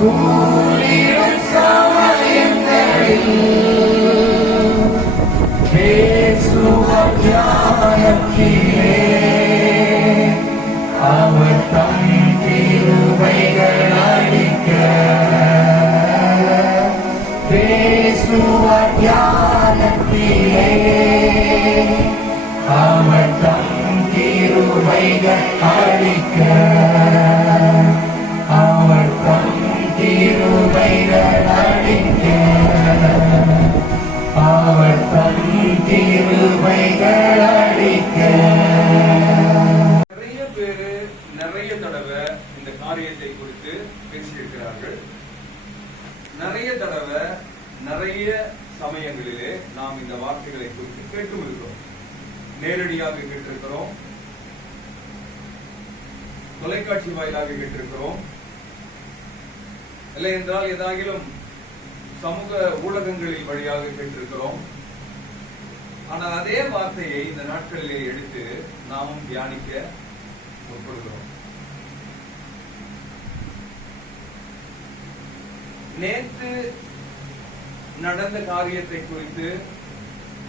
கூடிடும் சமயங்களில் பேசுவர் ஞானத்திலே அவர் தம் கிருபைகள் அளிக்க பேசுவர் ஞானத்திலே அவர் தம் கிருபைகள் அளிக்க அவர் தம் கிருபைகள் அளிக்க அவர் தம் கிருபைகள் அளிக்க. நிறைய பேரு நிறைய தடவை இந்த காரியத்தை குறித்து பேசியிருக்கிறார்கள். நிறைய தடவை நிறைய சமயங்களிலே நாம் இந்த வார்த்தைகளை குறித்து கேட்டும் இருக்கிறோம். நேரடியாக கேட்டிருக்கிறோம், தொலைக்காட்சி வாயிலாக கேட்டிருக்கிறோம், இல்லை என்றால் ஏதாகிலும் சமூக ஊடகங்களில் வழியாக கேட்டிருக்கிறோம். ஆனால் அதே வார்த்தையை இந்த நாட்களிலே எடுத்து நாமும் தியானிக்க முற்படுகிறோம். நேற்று நடந்த காரியத்தை குறித்து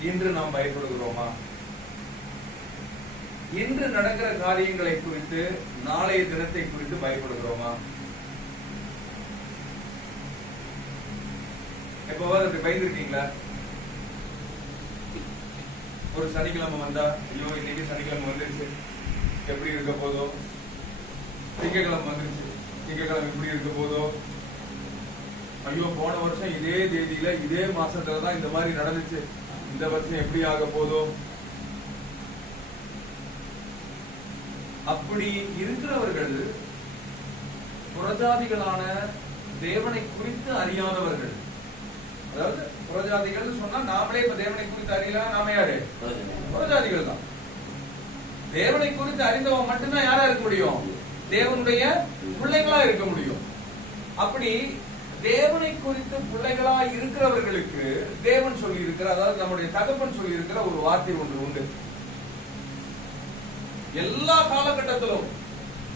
இன்று நாம் பயப்படுகிறோமா? இன்று நடக்கிற காரியங்களை குறித்து நாளைய தினத்தை குறித்து பயப்படுகிறோமா? எப்பவாவது அப்படி பயந்துருக்கீங்களா? ஒரு சனிக்கிழமை வந்தா, ஐயோ இன்னைக்கு சனிக்கிழமை வந்துருச்சு, எப்படி இருக்க போதோ. திங்கக்கிழமை வந்துருச்சு, திங்கக்கிழமை எப்படி இருக்க போதோ. ஐயோ போன வருஷம் இதே தேதியில இதே மாசத்துலதான் இந்த மாதிரி நடந்துச்சு, இந்த வருஷம் எப்படி ஆக போதோ. அப்படி இருக்கிறவர்கள் புறஜாதிகளான தேவனை குறித்து அறியாதவர்கள். அதாவது புறஜாதிகள் சொன்னா நாமளே இப்ப தேவனை குறித்து அறியலாம். நாம யாரு? புறஜாதிகள் தான். தேவனை குறித்து அறிந்தவன் மட்டும்தான் யாரா இருக்க முடியும்? தேவனுடைய பிள்ளைகளா இருக்க முடியும். அப்படி தேவனை குறித்து பிள்ளைகளா இருக்கிறவர்களுக்கு தேவன் சொல்லி இருக்கிற, அதாவது நம்முடைய தகப்பன் சொல்லி இருக்கிற ஒரு வார்த்தை ஒன்று உண்டு. எல்லா காலகட்டத்திலும்,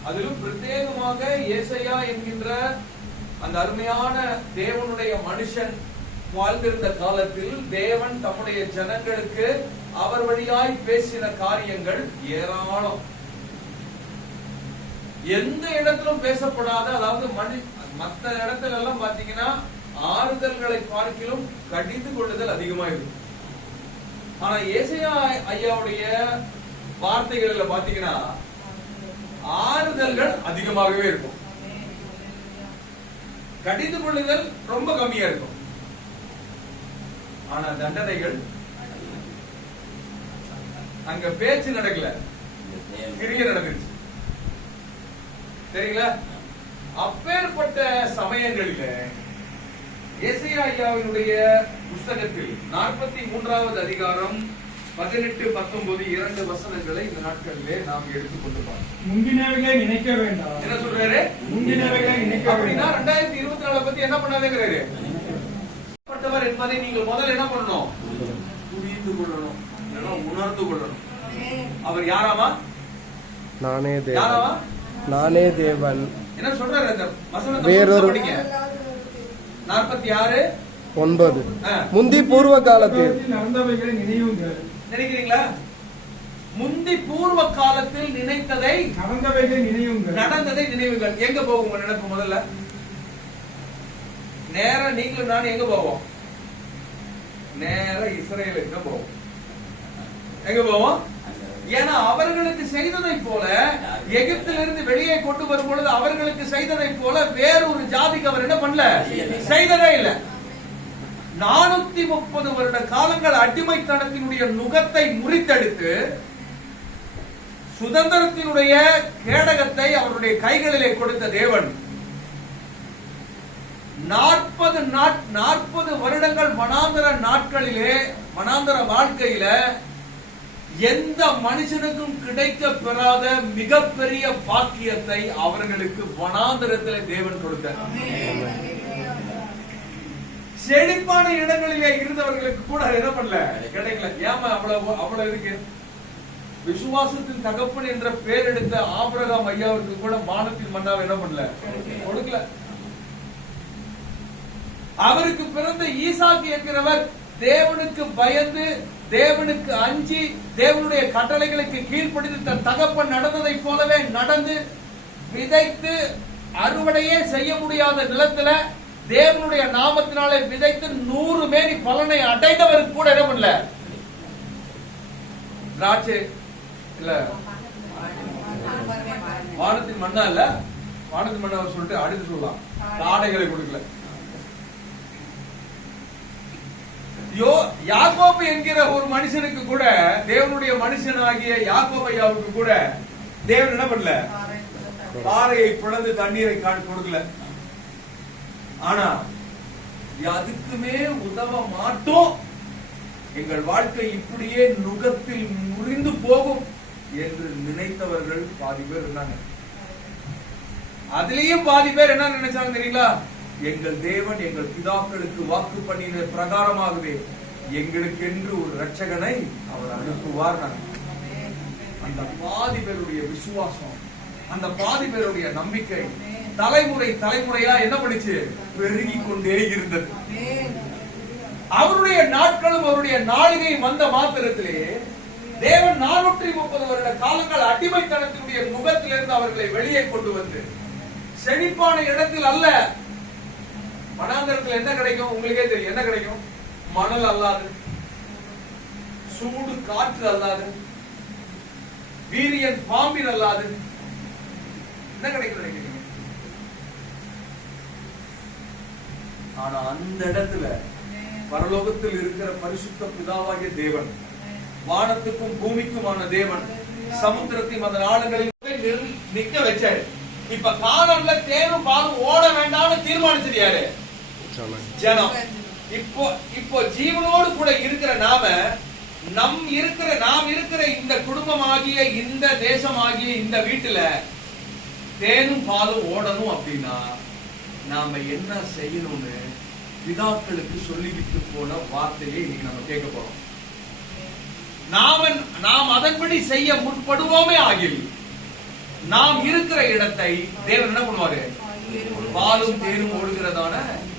அதிலும் பிரத்யேகமாக ஏசாயா என்கின்ற அந்த அருமையான தேவனுடைய மனுஷன் வாழ்ந்திருந்த காலத்தில் தேவன் தம்முடைய ஜனங்களுக்கு அவர் வழியாய் பேசின காரியங்கள் ஏராளம். எந்த இடத்திலும் பேசப்படாத, அதாவது மற்ற இடத்துல எல்லாம் பாத்தீங்கன்னா ஆறுதல்களை பார்க்கிலும் கடிந்து கொள்ளுதல் அதிகமா இருக்கும். ஆனா ஏசாயா ஐயாவுடைய வார்த்தைகளில் பாத்தீங்கன்னா ஆறுதல்கள் அதிகமாகவே இருக்கும், கடிந்து கொள்ளுதல் ரொம்ப கம்மியா இருக்கும். ஆனா தண்டனைகள் அங்க பேச்சு நடக்கல, கிரிய நடந்துருச்சு. சரிங்களா? அப்பேற்பட்ட சமயங்களில ஏசாயா ஐயாவினுடைய புஸ்தகத்தில் 43வது அதிகாரம் 18, 19 2 வசனங்களை இந்த நாட்களிலே நாம் எடுத்துக்கொண்டு பார்ப்போம். முந்தினவைகளை நினைக்க வேண்டாம். என்ன சொல்றாரு? முந்தினவைகளை நினைக்க அப்படின்னா 2024 பத்தி என்ன பண்ணாதேங்கிறாரு? பட்டவர் என்பதை நீங்கள் முதல்ல என்ன பண்ணணும்? புரிந்து கொள்ளணும், உணர்ந்து கொள்ளணும். அவர் யாராமா? நானே தேவன். யாராமா? நானே தேவன். என்ன சொல்றாரு அந்த வசனத்தை? வேறொரு 46:9 முந்தி பூர்வ காலத்தில் நடந்தவைகளை நினைவுங்கள். நினைக்கிறீங்களா? முந்தி பூர்வ காலத்தில் நினைத்ததை, நடந்தவைகளை நினைவுங்கள். நடந்ததை நினைவுகள். எங்க போகும் உங்க நினைப்பு? முதல்ல நேர நீங்களும் நான் எங்க போவோம்? நேர இஸ்ரேலுக்கு தான் போவோம். எங்க போவோம்? ஏன்னா அவர்களுக்கு செய்ததை போல, எகிப்திலிருந்து வெளியே கொண்டு வரும் பொழுது அவர்களுக்கு செய்ததை போல வேறொரு ஜாதிக்கு அவர் என்ன பண்ணல, செய்ததே இல்லை. 430 வருட காலங்கள் அடிமைத்தனத்தினுடைய நுகத்தை முறித்தெடுத்து சுதந்திரத்தினுடைய கேடகத்தை அவருடைய கைகளிலே கொடுத்த தேவன் 40 வருடங்கள் வனாந்தர நாட்களிலே, வனாந்தர வாழ்க்கையில எந்த மனுஷனுக்கும் கிடைக்க பெறாத மிகப்பெரிய பாக்கியத்தை அவர்களுக்கு வனாந்தரத்திலே தேவன் கொடுத்தார். செழிப்பான இடங்களிலே இருந்தவர்களுக்கு கூட என்ன பண்ணல, கிடைக்கல. ஏமா அவ்வளவு இருக்கு? விசுவாசத்தின் தகப்பன் என்ற பெயர் எடுத்த ஆபிரகாம் ஐயாவுக்கு கூட வானத்தின் மன்னாவை என்ன பண்ணல, கொடுக்கல. அவருக்கு பிறந்த ஈசாக்கு என்கிறவர் தேவனுக்கு பயந்து, தேவனுக்கு அஞ்சி, தேவனுடைய கட்டளைகளுக்கு கீழ்ப்படிந்து தன் தகப்பன் நடந்ததை போலவே நடந்து, விதைத்து அறுவடையே செய்ய முடியாத நிலத்துல தேவனுடைய நாமத்தினாலே விதைத்து 100 மேனி பலனை அடைந்தவருக்கு கூட என்ன பண்ணல, திராட்சை இல்ல வானத்தின் மண்ணா இல்ல, வானத்தின் மண்ணா சொல்லிட்டு அடுத்து சொல்லலாம், ஆடைகளை கொடுக்கல. யாக்கோபு என்கிற ஒரு மனுஷனுக்கு கூட, தேவனுடைய மனுஷனாகிய யாக்கோபு ஐயாவுக்கு கூட தேவன் என்ன பண்ணல, பாறையை பிளந்து தண்ணீரை கொடுக்கல. ஆனா அதுக்குமே உதவ மாட்டோம், எங்கள் வாழ்க்கை இப்படியே நுகத்தில் முறிந்து போகும் என்று நினைத்தவர்கள் பாதி பேர் இருந்தாங்க. அதுலயும் பாதி பேர் என்ன நினைச்சாங்க தெரியுங்களா, எங்கள் தேவன் எங்கள் பிதாக்களுக்கு வாக்கு பண்ணின பிரகாரமாகவே எங்களுக்கு என்று ஒரு இரட்சகனை அவர் அனுப்புவார். அந்த பாதி பேருடைய விசுவாசம், அந்த பாதி பேருடைய நம்பிக்கை தலைமுறை தலைமுறையா என்ன பண்ணிச்சு, பெருகி கொண்டே இருந்தது. அவருடைய நாட்களும் அவருடைய நாளிகை வந்த மாத்திரத்திலே தேவன் 430 வருட காலங்கள் அடிமைத்தனத்தினுடைய முகத்திலிருந்து அவர்களை வெளியே கொண்டு வந்து செழிப்பான இடத்தில் அல்ல, வனாந்தரத்தில் என்ன கிடைக்கும் உங்களுக்கே தெரியும், என்ன கிடைக்கும், மணல் அல்லாது, சூடு காற்று அல்லாது, வீரியன் பாம்பின் அல்லாது என்ன கிடைக்கும். ஆனா அந்த இடத்துல பரலோகத்தில் இருக்கிற பரிசுத்த பிதாவாகிய தேவன், வானத்துக்கும் பூமிக்குமான தேவன், சமுத்திரத்தையும் அதன் ஆழங்களையும் நிக்க வச்சாரு. இப்ப கானான்ல தேனும் பாலும் ஓட வேண்டாம்னு தீர்மானிச்சது யாரு, ஜனம். இப்போ ஜீவனோடு கூட இருக்கிற நாம் இருக்கிற இந்த குடும்பமாகிய, இந்த தேசமாகிய இந்த வீட்டுல தேனும் பாலும் ஓடணும் அப்படின்னா நாம என்ன செய்யணும்னு பிதாக்களுக்கு சொல்லிவிட்டு போன வார்த்தையை இன்னைக்கு நம்ம கேட்க போறோம். நாம் அதன்படி செய்ய முற்படுவோமே ஆகில் நாம் இருக்கிற இடத்தை தேவன் என்ன பண்ணுவாரு, பாலும் தேனும் ஓடுகிறதான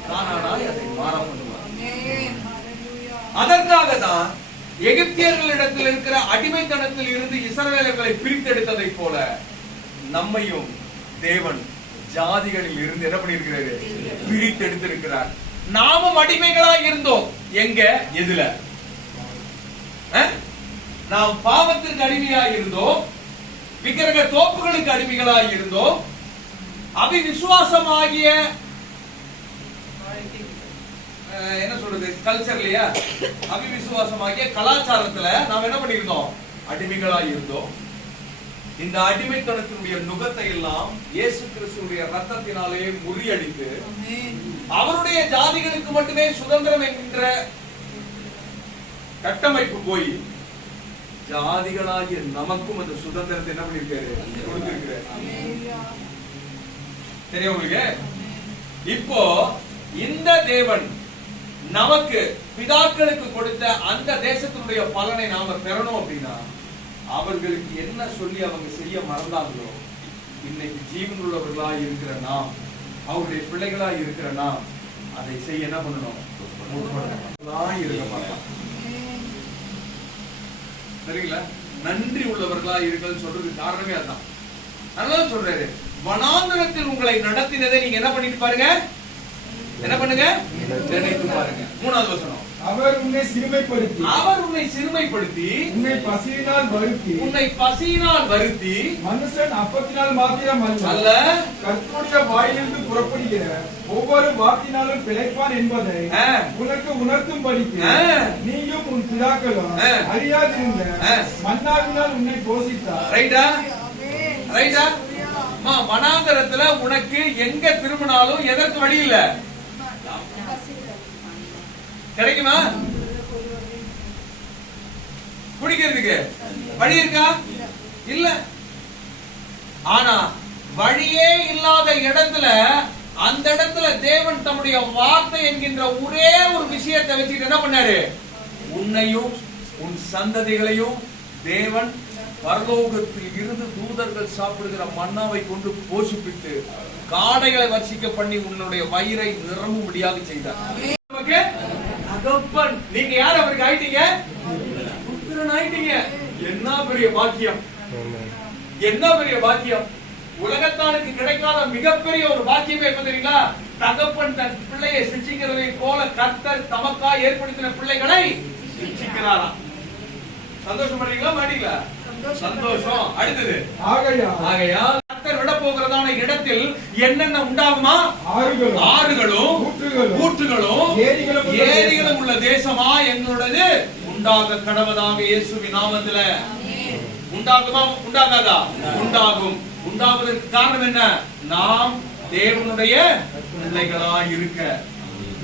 கானானாய் அதை மாற பண்ணுவார். அதற்காக தான் எகிப்தியர்களிடத்தில் இருக்கிற அடிமைத்தனத்தில் இருந்து இஸ்ரவேலர்களை பிரித்தெடுத்ததை போல நம்மையும் தேவன் ஜாதிகளில் இருந்து என்ன பண்ணிருக்கிறாரு, பிரித்தெடுத்திருக்கிறார். நாமும் அடிமைகளா இருந்தோம். எங்க, எதுல? நாம் பாவத்திற்கு அடிமையா இருந்தோம், விக்கிரக தோப்புகளுக்கு அடிமைகளா இருந்தோம், அபிவிசுவாசமாகிய என்ன சொல்றது கல்ச்சர்லயா, அபிவிசுவாசமாகிய கலாச்சாரத்துல நாம் என்ன பண்ணிருந்தோம், அடிமைகளா இருந்தோம். இந்த அடிமைத்தனத்தினுடைய நுகத்தை எல்லாம் இயேசு கிறிஸ்துவுடைய ரத்தத்தினாலே முறியடித்து அவருடைய ஜாதிகளுக்கு மட்டுமே சுதந்திரம் என்கின்ற கட்டமைப்பு போய் ஜாதிகளாகிய நமக்கும் அந்த சுதந்திரத்தை என்ன பண்ணிருக்காரு, கொடுத்திருக்கிறார். தெரியும் உங்களுக்கு? இப்போ இந்த தேவன் நமக்கு பிதாக்களுக்கு கொடுத்த அந்த தேசத்தினுடைய பலனை நாம பெறணும் அப்படின்னா அவர்களுக்கு என்ன சொல்லி அவங்க செய்ய மறந்தாங்களோ, இன்னைக்கு ஜீவன் உள்ளவர்களா இருக்கிற நாம், அவருடைய பிள்ளைகளா இருக்கிற நாம் அதை செய்ய என்ன பண்ணணும், இருக்க மாட்டோம். சரிங்களா? நன்றி உள்ளவர்களா இருக்கன்னு சொல்றது காரணமே அதுதான். நல்லா சொல்றாரு, வனாந்தரத்தில் உங்களை நடத்தினதை நீங்க என்ன பண்ணிட்டு பாருங்க, என்ன பண்ணுங்க, நினைத்து பாருங்க. 3வது வசனம், அவர் உன்னை சிறுமைப்படுத்தி உன்னை பசியினால் வருத்தி மனுஷன் அப்பத்தினால் மாத்திரம் அல்ல கர்த்தருடைய வாயிலிருந்து புறப்படுகிற ஒவ்வொரு வாக்கினாலும் பிழைப்பான் என்பதை உனக்கு உணர்த்தும் படிக்கு நீயும் உன் பிதாக்களும் அறியாதிருந்த மன்னாவினால் உன்னை போஷித்தார். ரைட்டா? ரைட்டா? வனாந்தரத்துல உனக்கு எங்க திரும்பினாலும் எதற்கு வழி இல்ல, கிடைக்குமா? குடிக்கிறதுக்கு வழி இருக்கா? இல்ல. ஆனா வழியே இல்லாத இடத்துல, அந்த இடத்துல தேவன் தம்முடைய வார்த்தை என்கின்ற ஒரே ஒரு விஷயத்தை வச்சுட்டு என்ன பண்ணாரு, உன்னையும் உன் சந்ததிகளையும் தேவன் பரலோகத்தில் இருந்து தூதர்கள் சாப்பிடுகிற மன்னாவை கொண்டு போஷிப்பிட்டு காடைகளை வர்ஷிக்க பண்ணி உன்னுடைய வயிறை நிரம்பும்படியாக செய்தார். நமக்கு தகப்பன். நீங்க யார் அவருக்கு ஆயிட்டீங்க? புத்திரன் ஆயிட்டீங்க. என்ன பெரிய பாக்கியம், என்ன பெரிய பாக்கியம். உலகத்தானுக்கு கிடைக்காத மிகப்பெரிய ஒரு பாக்கியமே எப்ப தெரியுங்களா? தகப்பன் தன் பிள்ளையை சிக்ஷிக்கிறதை போல கர்த்தர் தமக்காய் ஏற்படுத்தின பிள்ளைகளை சிக்ஷிக்கிறாராம். சந்தோஷம் பண்றீங்களா மாட்டீங்களா? சந்தோஷம். அடுத்தது ஆகையால் கர்த்தர் விட போகிறதான இடத்தில் என்னென்ன உண்டாகுமா? ஆறுகளும் ஊற்றுகளும் ஏரிகளும் உள்ள தேசமா எங்களுடையது உண்டாக கடவதாக இயேசுவின் நாமத்துல. உண்டாகுமா? உண்டாகாதா? உண்டாகும். உண்டாவதற்கு காரணம் என்ன? நாம் தேவனுடைய பிள்ளைகளாய் இருக்க,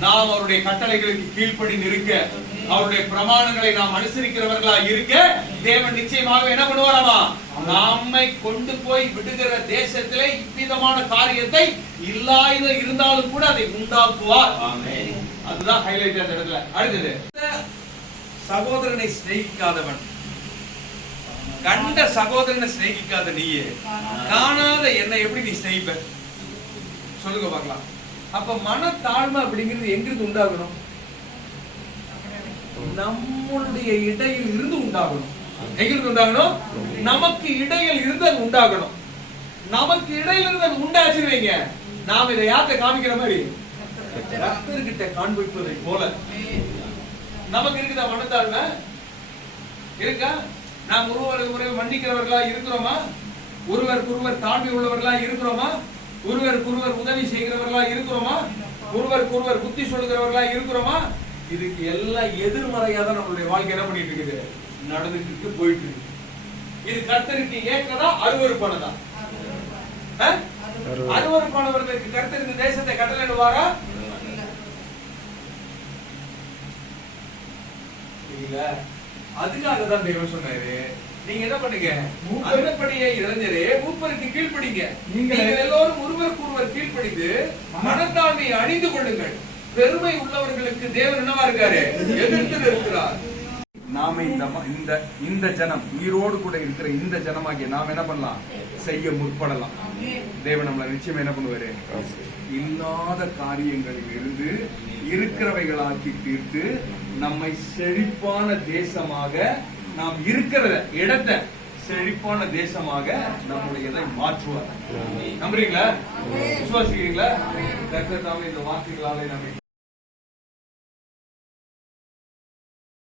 நாம் அவருடைய கட்டளைகளுக்கு கீழ்ப்படிந்து இருக்க, அவருடைய பிரமாணங்களை நாம் அனுசரிக்கிறவர்களா இருக்க, தேவன் நிச்சயமாக என்ன பண்ணுவாராமா? நம்மை கொண்டு போய் விடுகிற தேசத்திலே இவ்விதமான காரியத்தை இல்லாத இருந்தாலும் கூட அதை உண்டாக்குவார். அதுதான் ஹைலைட் அந்த இடத்துல. அடுத்தது, சகோதரனை சிநேகிக்காதவன், கண்ட சகோதரனை சிநேகிக்காத நீயே காணாத என்னை எப்படி நீ சிநேகிப்ப? சொல்லுங்க பார்க்கலாம். அப்ப மனத்தாழ்மை அப்படிங்கிறது எங்கிருந்து உண்டாகணும்? நம்மளுடைய இடையில் இருந்து உண்டாகணும். எங்கிருந்து உண்டாகணும்? நமக்கு இடையில் இருந்து அது உண்டாகணும். நமக்கு இடையில இருந்து அது உண்டாச்சுவீங்க, நாம இதை யார்கிட்ட காமிக்கிற மாதிரி? கர்த்தர்கிட்ட காண்பிப்பதை போல. நமக்கு இருக்குதா மனத்தாழ்மை? இருக்கா? நாம் ஒருவரை மன்னிக்கிறவர்களா இருக்கிறோமா? ஒருவருக்கொருவர் தாழ்மை உள்ளவர்களா இருக்கிறோமா? ஒருவருக்கொருவர் உதவி செய்கிறவர்களா இருக்கிறோமா? ஒருவருக்கொருவர் புத்தி சொல்லுகிறவர்களா இருக்கிறோமா? இதுக்கு எல்லாம் எதிர்மறையா தான் நம்மளுடைய வாழ்க்கை என்ன பண்ணிட்டு இருக்குது? நடந்துட்டு போயிட்டு இருக்கு. இது கர்த்தருக்கு ஏற்றதா? அருவருப்பானதா? அருவருப்பானவர்களுக்கு கர்த்தர் இந்த தேசத்தை கட்டளையிடுவாரா? இல்ல. அதுக்காக தான் தேவன் சொன்னாரு, நீங்க என்ன பண்ணுங்க? அதன்படியே இளைஞரே மூப்பருக்கு கீழ்ப்படிங்க. நீங்கள் எல்லோரும் ஒருவருக்கு ஒருவர் கீழ்ப்படிந்து மனத்தாழ்மையை அணிந்து கொள்ளுங்கள். பெருமை உள்ளவர்களுக்கு தேவன் என்னவா இருக்காரு? எதிர்த்து இருக்கிறார். நாம இந்த ஜனம் உயிரோடு கூட இருக்கிற இந்த ஜனமாகிய நாம் என்ன பண்ணலாம்? செய்ய முற்படலாம். தேவன் நம்மள நிச்சயம் என்ன பண்ணுவாரு? இல்லாத காரியங்களில் இருந்து இருக்கிறவைகளாக்கி தீர்த்து நம்மை செழிப்பான தேசமாக, நாம் இருக்கிற இடத்தை செழிப்பான தேசமாக நம்முடைய மாற்றுவார். நம்புறீங்களா? விசுவாசிக்கிறீங்களா? கர்த்தர் தாமே இந்த வார்த்தைகளாலே நம்மை